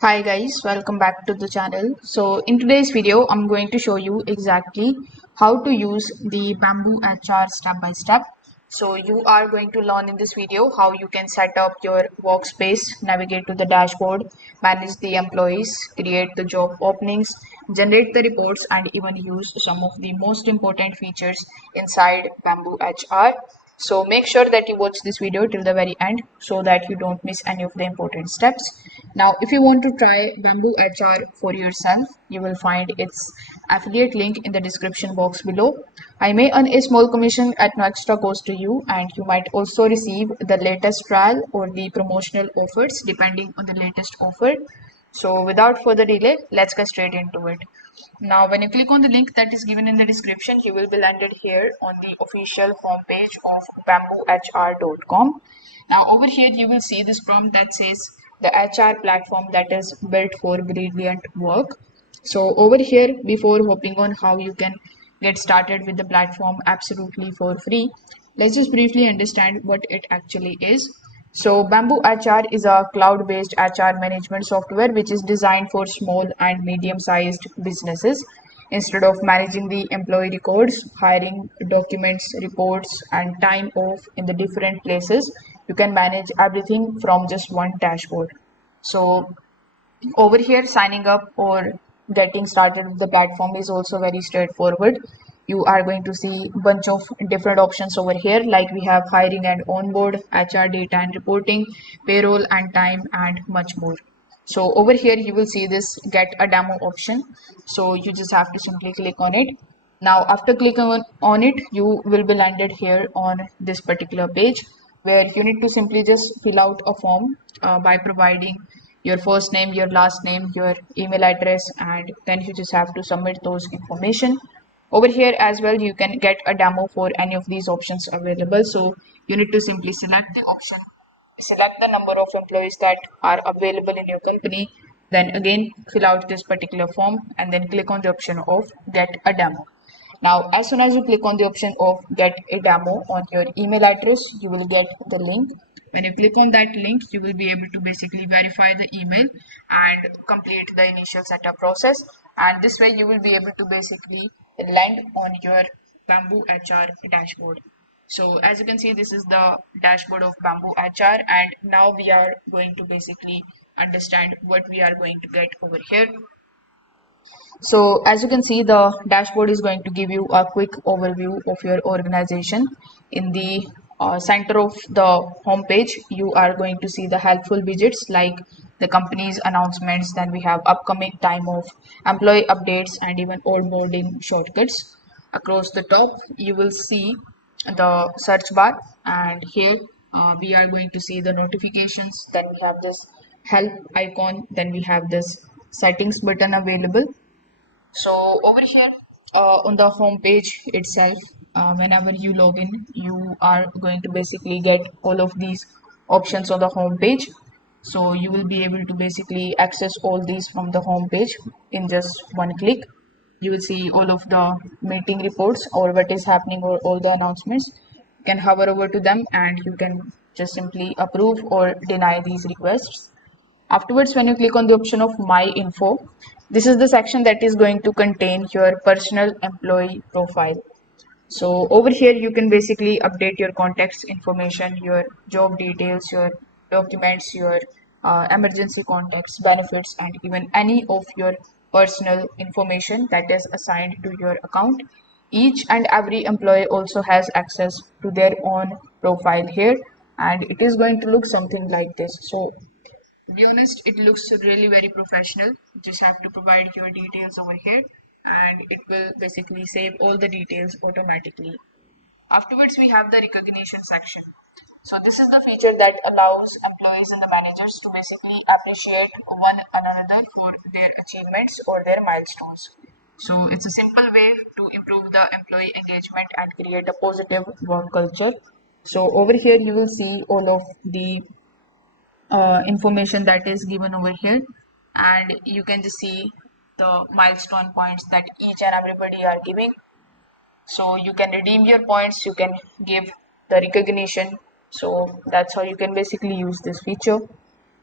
Hi guys, welcome back to the channel. So in today's video, I'm going to show you exactly how to use the Bamboo HR step by step. So you are going to learn in this video how you can set up your workspace, navigate to the dashboard, manage the employees, create the job openings, generate the reports, and even use some of the most important features inside Bamboo HR. So make sure that you watch this video till the very end so that you don't miss any of the important steps. Now, if you want to try Bamboo HR for yourself, you will find its affiliate link in the description box below. I may earn a small commission at no extra cost to you, and you might also receive the latest trial or the promotional offers depending on the latest offer. So without further delay, let's get straight into it. Now, when you click on the link that is given in the description, you will be landed here on the official homepage of bamboohr.com. Now, over here, you will see this prompt that says the HR platform that is built for brilliant work. So, over here, before hopping on how you can get started with the platform absolutely for free, let's just briefly understand what it actually is. So Bamboo HR is a cloud-based HR management software which is designed for small and medium-sized businesses. Instead of managing the employee records, hiring documents, reports, and time off in the different places, you can manage everything from just one dashboard. So over here, signing up or getting started with the platform is also very straightforward. You are going to see a bunch of different options over here, like we have hiring and onboard, HR data and reporting, payroll and time, and much more. So over here you will see this get a demo option, so you just have to simply click on it. Now after clicking on it, you will be landed here on this particular page where you need to simply just fill out a form by providing your first name, your last name, your email address, and then you just have to submit those information. Over here as well, you can get a demo for any of these options available. So you need to simply select the option, select the number of employees that are available in your company, then again fill out this particular form and then click on the option of get a demo. Now, as soon as you click on the option of get a demo on your email address, you will get the link. When you click on that link, you will be able to basically verify the email and complete the initial setup process. And this way, you will be able to basically land on your Bamboo HR dashboard. So as you can see, this is the dashboard of Bamboo HR, and now we are going to basically understand what we are going to get over here. So as you can see, the dashboard is going to give you a quick overview of your organization. In the center of the home page, you are going to see the helpful widgets like the company's announcements. Then we have upcoming time of employee updates and even onboarding shortcuts. Across the top, you will see the search bar, and here we are going to see the notifications. Then we have this help icon. Then we have this settings button available. So over here on the home page itself, whenever you log in, you are going to basically get all of these options on the home page. So you will be able to basically access all these from the home page in just one click. You will see all of the meeting reports or what is happening or all the announcements. You can hover over to them and you can just simply approve or deny these requests. Afterwards, when you click on the option of My Info, this is the section that is going to contain your personal employee profile. So over here, you can basically update your contacts information, your job details, your documents, your emergency contacts, benefits, and even any of your personal information that is assigned to your account. Each and every employee also has access to their own profile here, and it is going to look something like this. So to be honest, it looks really very professional. You just have to provide your details over here and it will basically save all the details automatically. Afterwards, we have the recognition section. So this is the feature that allows employees and the managers to basically appreciate one another for their achievements or their milestones. So it's a simple way to improve the employee engagement and create a positive work culture. So over here you will see all of the information that is given over here, and you can just see the milestone points that each and everybody are giving. So you can redeem your points, you can give the recognition. So that's how you can basically use this feature.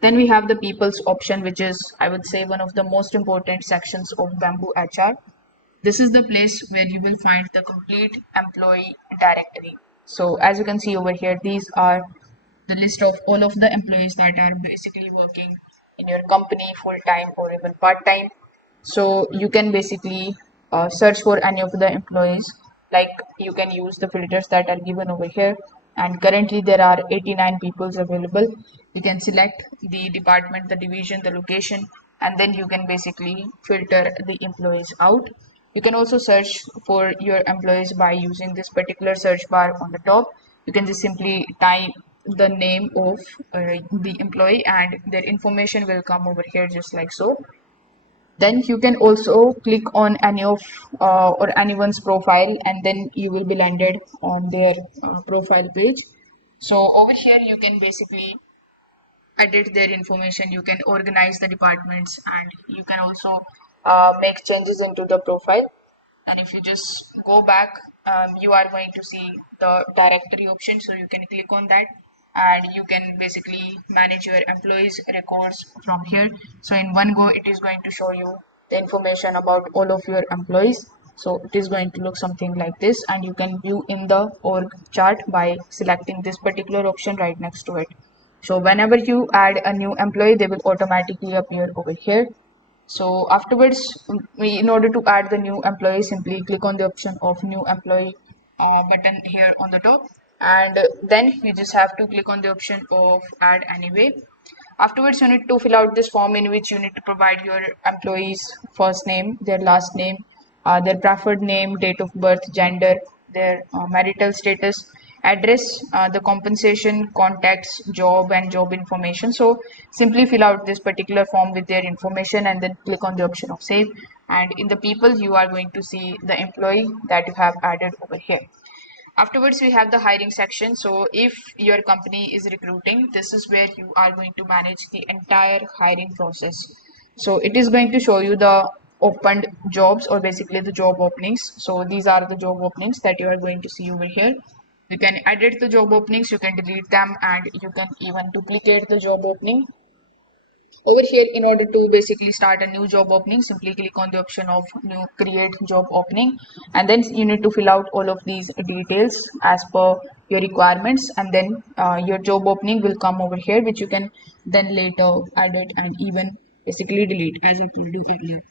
Then we have the people's option, which is, I would say, one of the most important sections of Bamboo HR. This is the place where you will find the complete employee directory. So as you can see over here, these are the list of all of the employees that are basically working in your company full time or even part time. So you can basically search for any of the employees, like you can use the filters that are given over here. And currently there are 89 peoples available. You can select the department, the division, the location, and then you can basically filter the employees out. You can also search for your employees by using this particular search bar on the top. You can just simply type the name of the employee and their information will come over here just like so. Then you can also click on any of or anyone's profile, and then you will be landed on their profile page. So over here you can basically edit their information, you can organize the departments, and you can also make changes into the profile. And if you just go back, you are going to see the directory option, so you can click on that and you can basically manage your employees records from here. So in one go it is going to show you the information about all of your employees. So it is going to look something like this, and you can view in the org chart by selecting this particular option right next to it. So whenever you add a new employee, they will automatically appear over here. So afterwards, in order to add the new employee, simply click on the option of new employee button here on the top, and then you just have to click on the option of add anyway. Afterwards, you need to fill out this form in which you need to provide your employee's first name, their last name, their preferred name, date of birth, gender, their marital status, address, the compensation, contacts, job, and job information. So simply fill out this particular form with their information and then click on the option of save. And in the people, you are going to see the employee that you have added over here. Afterwards, we have the hiring section. So if your company is recruiting, this is where you are going to manage the entire hiring process. So it is going to show you the opened jobs, or basically the job openings. So these are the job openings that you are going to see over here. You can edit the job openings, you can delete them, and you can even duplicate the job opening. Over here, in order to basically start a new job opening, simply click on the option of new create job opening, and then you need to fill out all of these details as per your requirements, and then your job opening will come over here, which you can then later edit and even basically delete, as I told you earlier.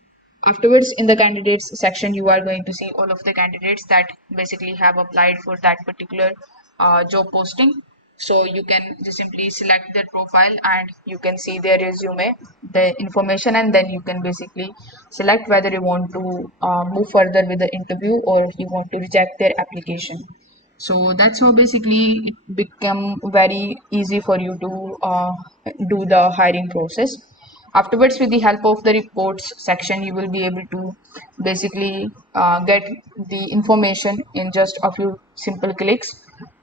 Afterwards, in the candidates section, you are going to see all of the candidates that basically have applied for that particular job posting. So you can just simply select their profile and you can see their resume, the information, and then you can basically select whether you want to move further with the interview or you want to reject their application. So that's how basically it become very easy for you to do the hiring process. Afterwards, with the help of the reports section, you will be able to basically get the information in just a few simple clicks.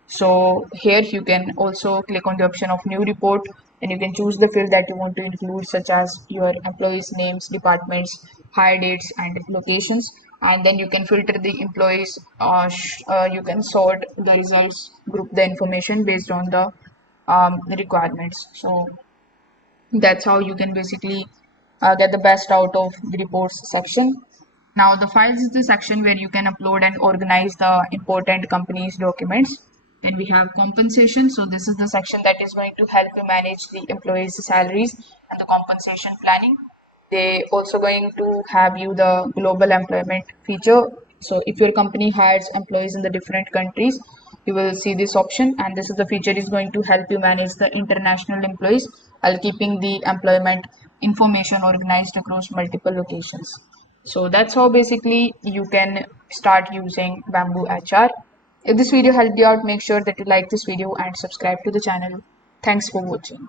So here you can also click on the option of new report, and you can choose the field that you want to include, such as your employees names, departments, hire dates, and locations. And then you can filter the employees, you can sort the results, group the information based on the requirements. So that's how you can basically get the best out of the reports section. Now the files is the section where you can upload and organize the important company's documents. Then we have compensation. So this is the section that is going to help you manage the employees' salaries and the compensation planning. They also going to have you the global employment feature. So if your company hires employees in the different countries, you will see this option, and this is the feature is going to help you manage the international employees while keeping the employment information organized across multiple locations. So that's how basically you can start using Bamboo HR. If this video helped you out, make sure that you like this video and subscribe to the channel. Thanks for watching.